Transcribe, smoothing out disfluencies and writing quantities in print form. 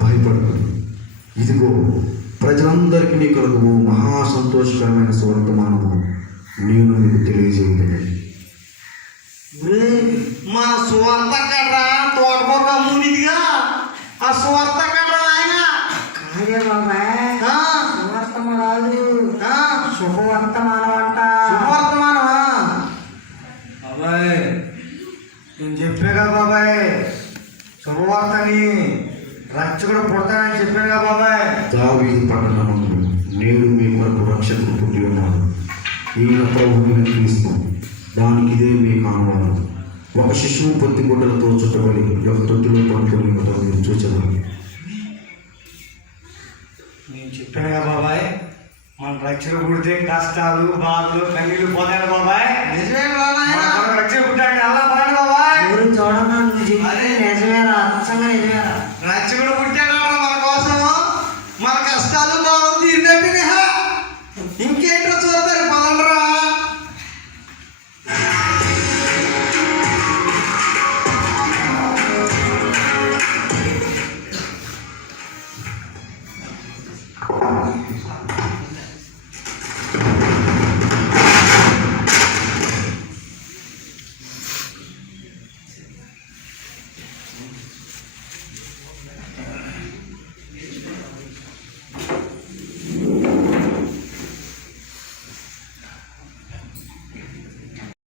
భయపడదు. ఇదిగో ప్రజలందరికీ నీ కలుగు మహా సంతోషకరమైన సువర్తమానము నేను మీకు తెలియజేయగలను. మన సువార్త కట్రా తోటకూర అమ్మునిదిగా ఆ సువార్త కట్రా ఆయన కాదే బాబాయ్, సువర్తమ రాదు, శుభవర్తమానం అంట. సువర్తమానమా బాబాయ్? నేను చెప్పాగా బాబాయ్, శుభవార్తని రక్షకుడు పుడతానని చెప్పాగా బాబాయ్. దావీదు పట్టణమందు నేడు మీ కొరకు రక్షకుడు పుట్టి ఉన్నాడు. ఈయన ప్రభువైన క్రీస్తు. దానికి ఇదే మీ కానువాలు. ఒక శిశువు పొత్తి గుడ్డలతో చుట్టబడి ఒక తొట్టిలో పడుకొని మీరు చూచగలరు. నేను చెప్పానుగా బాబాయ్, మన రక్షకుడు పుడితే కష్టాలు బాధలు కన్నీళ్ళు పోతాయి బాబాయ్. నిజమే బాబాయ్, రక్షకుడు పుట్టాడు అలా పాడు బాబాయ్. ఊరు చూడగా నువ్వు చెప్తే నిజమేరా, అచ్చంగా నిజమేరా. రక్షకుడు పుట్టాడు మన కోసం, మన కష్టాలు బాధలు తీరినట్టునే. ఇంకేంటో చూస్తారు పదండ్రా.